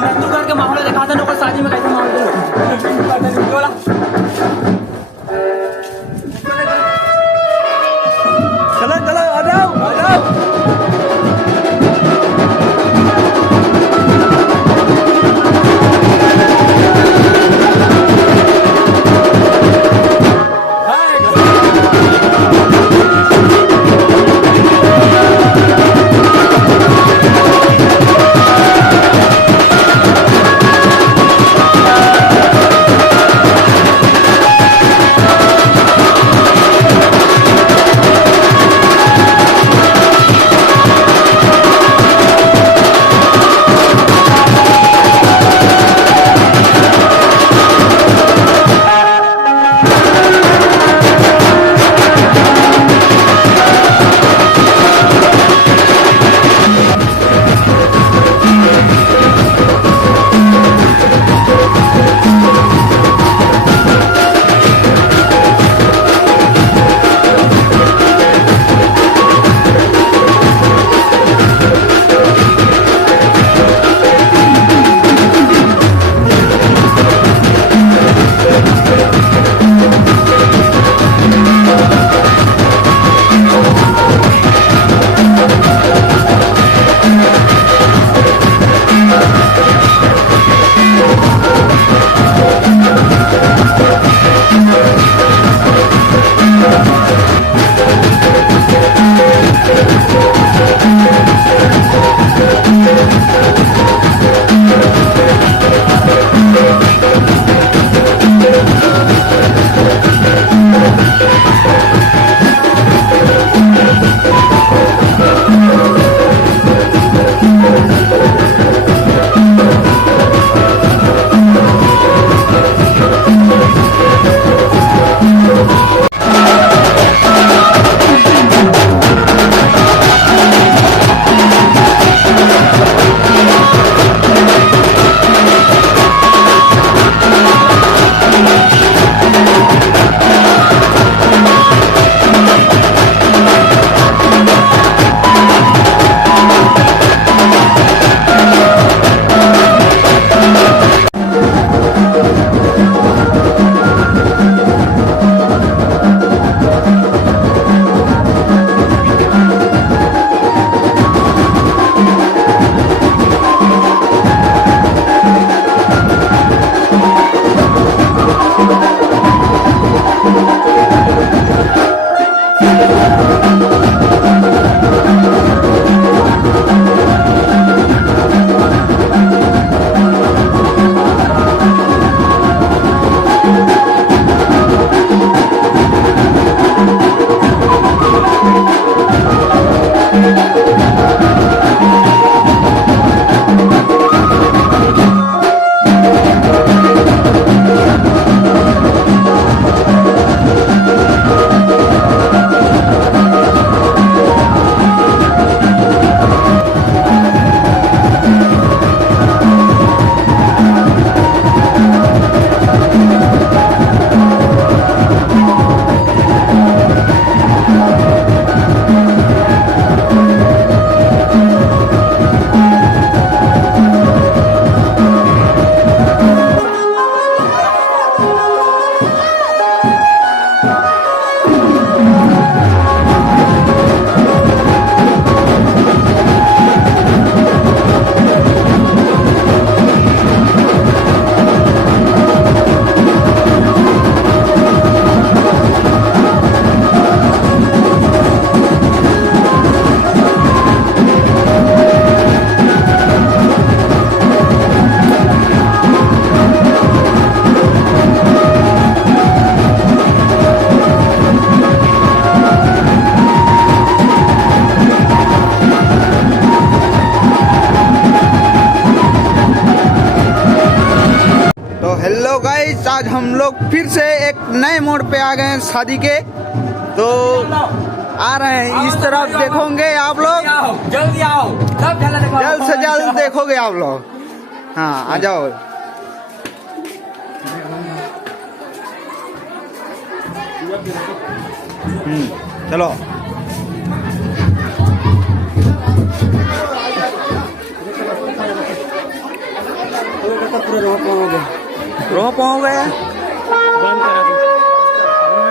मंदुरगढ़ के माहौल देखा था लोग शादी में कैसे माहौल चलो चलो आ जाओ आ जाओ। गाइस आज हम लोग फिर से एक नए मोड़ पे आ गए हैं शादी के। तो आ रहे हैं इस तरफ, देखोगे आप लोग, जल्दी आओ, जल्द से जल्द देखोगे आप लोग। हाँ आ जाओ। चलो पूरा रोह हो गया रोह हो गया बंद करा तू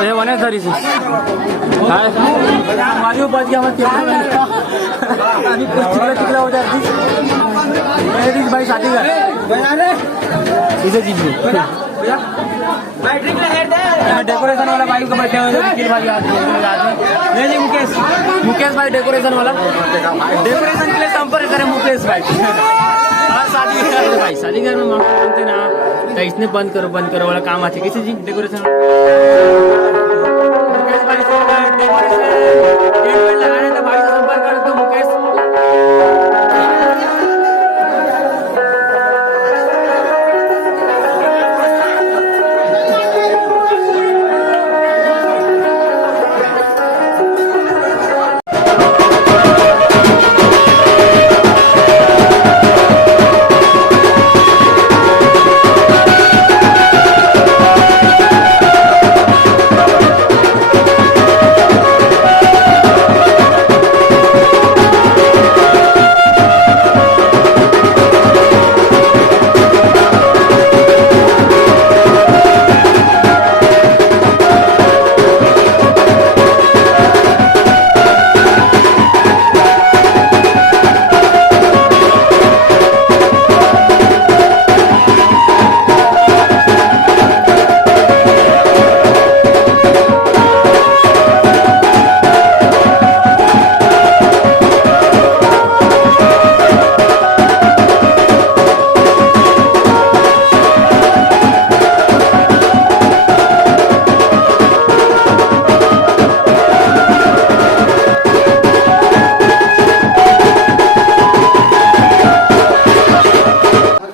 हे वने धरीची काय माझी बच गया मत अभी कुछ चिकला हो जाती मेरी भाई शादी कर इसे चीज डेकोरेशन वाला भाई को बैठे हुए निखिल भाई नहीं जी मुकेश भाई डेकोरेशन वाला डेकोरेशन के लिए संपर्क करें मुकेश भाई भाई शादी घर में मांगते ना तो इसने बंद करो वाला काम आते किसी जी डेकोरेशन मुकेश भाई से डेकोरेशन टेंट लगाने तो भाई से संपर्क करो तो मुकेश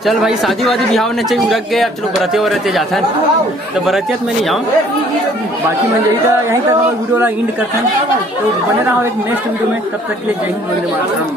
चल भाई शादी वादी बिहाव ने चाहिए उरक गए अब चलो बरतिया जाता है तो बरतियत में नहीं जाऊँ बाकी मैं यहीं तक वीडियो वाला एंड करते हैं तो बने रहा एक नेक्स्ट वीडियो में तब तक के लिए जय हिंद वंदे मातरम।